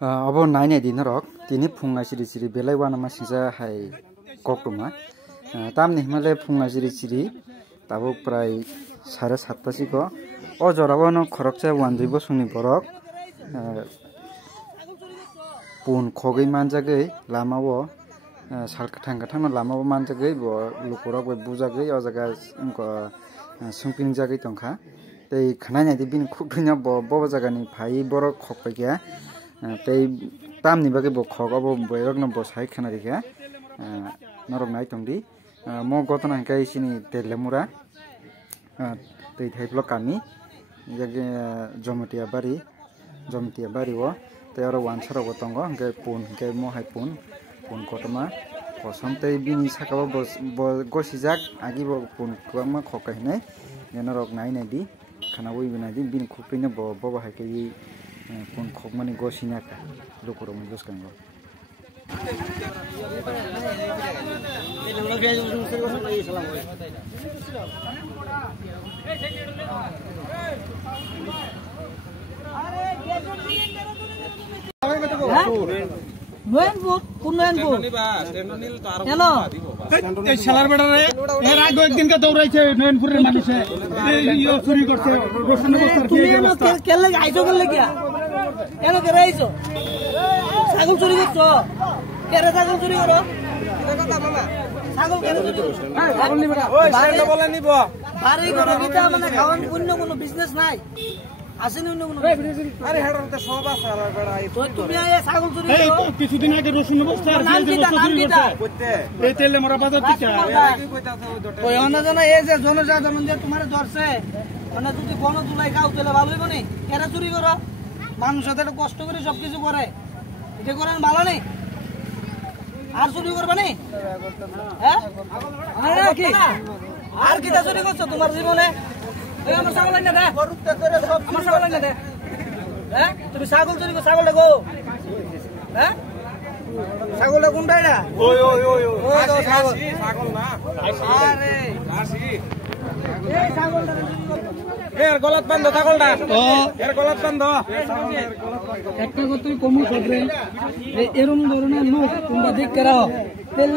Abo nine din rock, tini punga siri belai wana masingsa hai kokruma. Tam ni Himalaya punga siri tabo prai 7:30 siko. O jorabono khorokcha wandribo sungni borok. Pun khogai manjagai lamawo salkatang no lamawo manjagai bo lukorok bo bujagai o jaga sungping jagai tongkha. Tei khananya di bin khukthina bo jagani phai borok khokpaikya. Tei tam ni bage bo khogo bo boyrok no bo sai khana rikha norok nai tongdi mo gotona kai sini telemura tei thaiplo kami jage jomotia bari wo tei aro wansara go tongo hingke pun hingke mo hai pun kotoma kosom tei bini sakao bo gosijak agi bo pun kwama khokai hinai norok nai di khana boi binai di bin khupine bo hai kai pun khokmani gosinaka lukoro mo goskango নোয়েনপুর কোন নোয়েনপুর hello এই শালার বেটারে এর আগে একদিন কে দৌড়াইছে নোয়েনপুরের মানুষে এই চুরি করছে গোসন বস্তার কি অবস্থা কেলে আইছো কেলে কি এনে করে আইছো ছাগল চুরি করছো কেরে ছাগল চুরি করো এটা কথা মামা ছাগল কেরে চুরি করছো ছাগল নিবা ওই সেটা বলে নিব বাড়ি করো কিটা মানে খাওয়ান অন্য কোনো বিজনেস নাই আসেন অন্য কোনো আরে হেডরতে সব আছে আর বেড়া তো তুমি এই ছাগল চুরি করো এই কিছুদিন আগে রসুন বস্তার যে বস্তা চুরি করছে এই তেলে মরা বাজার দিতে ওই অন্যজনা এই যে জনসাধারণ যে তোমারে ধরছে মানে যদি কোন তুলাই খাও তাহলে ভালো হইব নি কেরা চুরি করো মানুষ এত কষ্ট করে সবকিছু করে এটা করেন ভালো নেই আর চুরি করবে নি হ্যাঁ আর কি চুরি করছো তোমার জীবনে আমার ছাগল এনে দে আমার ছাগল এনে দে হ্যাঁ তুমি ছাগল চুরি করো ছাগলটা গো হ্যাঁ ছাগলটা কোনটা এটা ওই ছাগল না আরে এই ছাগলটা এর গলাত বান্ধ ছাগলটা এর গলাত বান্ধ একটা কথা কমু করবে এরকম ধরনের লোক তোমরা দেখতে রাও তেল